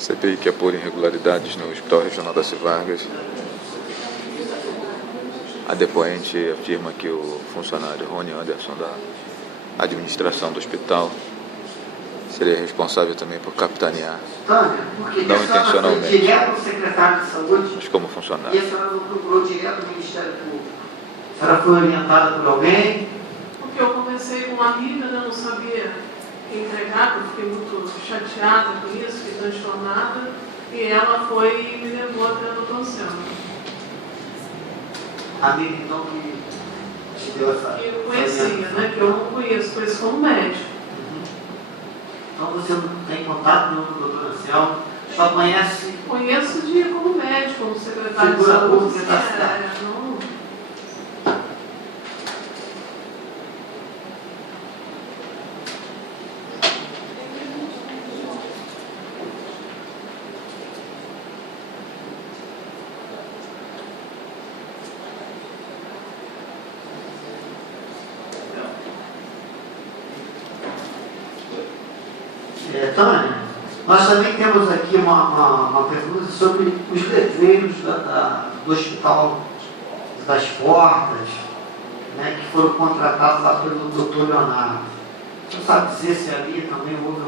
CPI que apura irregularidades no Hospital Regional Darcy Vargas. A depoente afirma que o funcionário Rony Anderson, da administração do hospital, seria responsável também por capitanear, Tânia, porque não a senhora intencionalmente, foi direto ao secretário de saúde mas como e funcionário. a senhora não procurou direto o Ministério Público? A senhora foi orientada por alguém? Porque eu conversei com uma amiga, né, não sabia entregar, eu fiquei muito chateada com isso, fiquei transtornada, e ela foi e me levou até a doutor Anselmo. A amiga, então, que te deu essa... Que eu conhecia, né, que eu não conheço como médico. Então você não tem contato nenhum com o doutor Anselmo, só conhece... Conheço como médico, como secretário de Figura saúde. pública da cidade. Não... Tânia, nós também temos aqui uma pergunta sobre os letreiros do Hospital das Portas, né, que foram contratados lá pelo doutor Leonardo. Você sabe dizer se ali também houve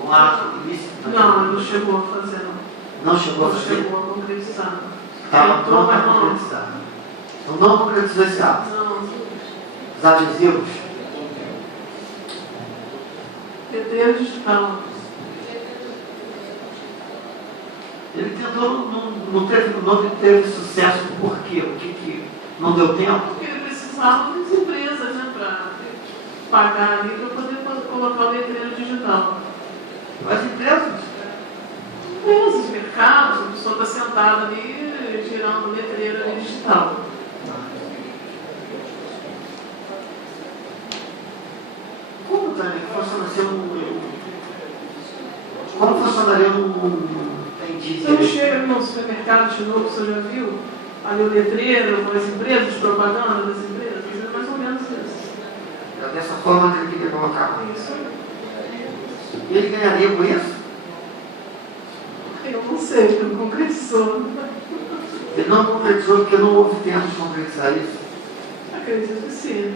algum ato ilícito? Não, não chegou a fazer, não. Não chegou a Não fazer? chegou a concretizar. Estava pronto a mas não. concretizar. Então não concretizou esse ato. Não. Os adesivos. Letreiro digital. Ele tentou, não teve sucesso, por quê? O que não deu tempo? Porque ele precisava das empresas, né, para pagar ali para poder colocar o letreiro digital. As empresas? Empresas, mercados, a pessoa está sentada ali girando o letreiro ali digital. Como, Tânia, como funcionaria um Você não chega no supermercado de novo, você já viu ali o letreiro, as empresas, propaganda das empresas? É mais ou menos isso. É dessa forma que ele queria colocar. Isso aí. E ele ganharia com isso? Eu não sei, porque não concretizou. Ele não concretizou porque não houve tempo de concretizar isso. Acredito que sim.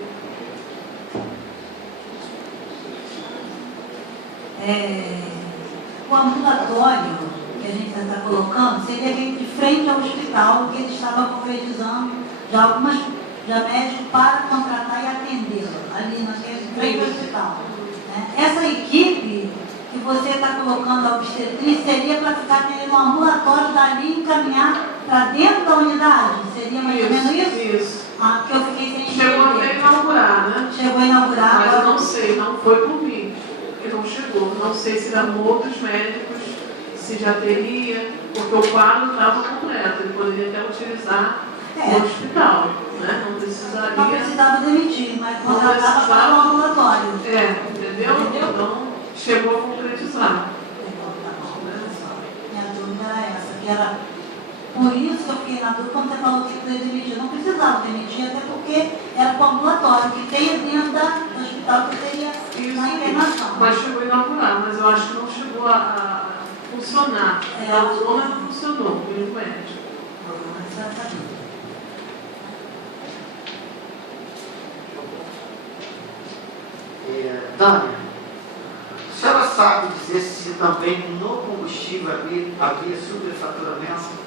O ambulatório que a gente está colocando seria aquele de frente ao hospital que ele estava concretizando já médicos para contratar e atendê-lo ali naquele frente ao hospital. Né? Essa equipe que você está colocando a obstetriz seria para ficar no ambulatório dali e encaminhar para dentro da unidade? Seria mais ou menos isso? Isso. Que eu fiquei sem entender. Chegou até a inaugurar, né? Chegou a inaugurar. Mas eu não sei, não foi por mim, porque não chegou. Não sei se eram outros médicos, se já teria, porque o quadro estava completo, ele poderia até utilizar no hospital, né? Não precisaria. Não precisava demitir, mas Não contratava para o ambulatório. Entendeu? Então, chegou a concretizar. Minha dúvida era essa, que era por isso que eu fiquei na dúvida quando você falou que podia demitir. Não precisava demitir, até porque era para o ambulatório, que tem dentro do hospital que teria na internação. Mas chegou a inaugurar, mas eu acho que não chegou a funcionar. A zona não funcionou, pelo médico. Tânia, a senhora sabe dizer se também no combustível havia superfaturamento?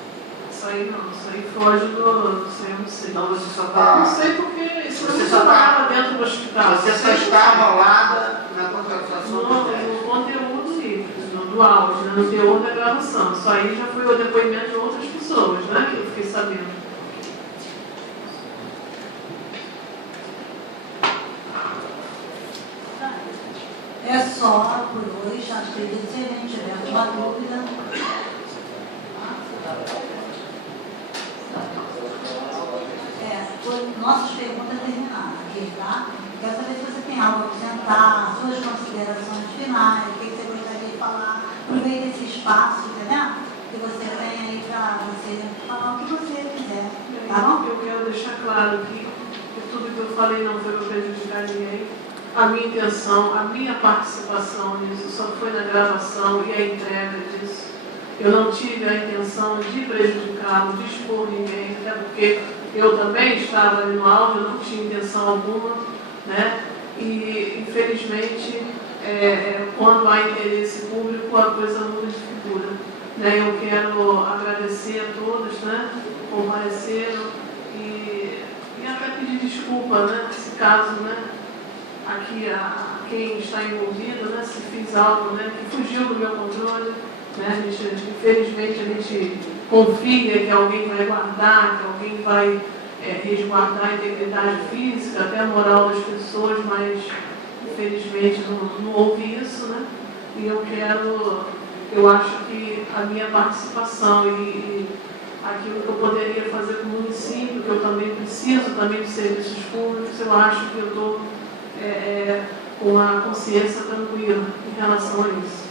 Isso aí não, isso aí foge do. Isso aí eu não sei. Então você só está... Não sei porque isso não Você só funcionava dentro do hospital. Você só está enrolada na contratação do médico. No conteúdo líquido, do áudio, né, no teor da gravação. Isso aí já foi o depoimento de outras pessoas, né? Que eu fiquei sabendo. É só por hoje, acho que se a gente tiver alguma dúvida. Nossas perguntas terminaram aqui, tá? Quero saber se você tem algo a acrescentar, suas considerações finais, o que você gostaria de falar. Aproveite esse espaço, entendeu? Que você tem aí para você falar o que você quiser, tá bom? Eu quero deixar claro que tudo que eu falei não foi para prejudicar ninguém. a minha intenção, a minha participação nisso só foi na gravação e a entrega disso. Eu não tive a intenção de prejudicá-lo, de expor ninguém, até porque eu também estava ali no áudio, eu não tinha intenção alguma, né? E, infelizmente, quando há interesse público, a coisa muda de figura. Né? Eu quero agradecer a todos, né, que compareceram e até pedir desculpa, né, nesse caso, né, aqui a quem está envolvido, né, se fiz algo, né, que fugiu do meu controle. Né? Infelizmente, a gente confia que alguém vai guardar, que alguém vai resguardar a integridade física, até a moral das pessoas, mas infelizmente não houve isso, né? E eu acho que a minha participação e aquilo que eu poderia fazer com o município, que eu também preciso também de serviços públicos, eu acho que eu estou com a consciência tranquila em relação a isso.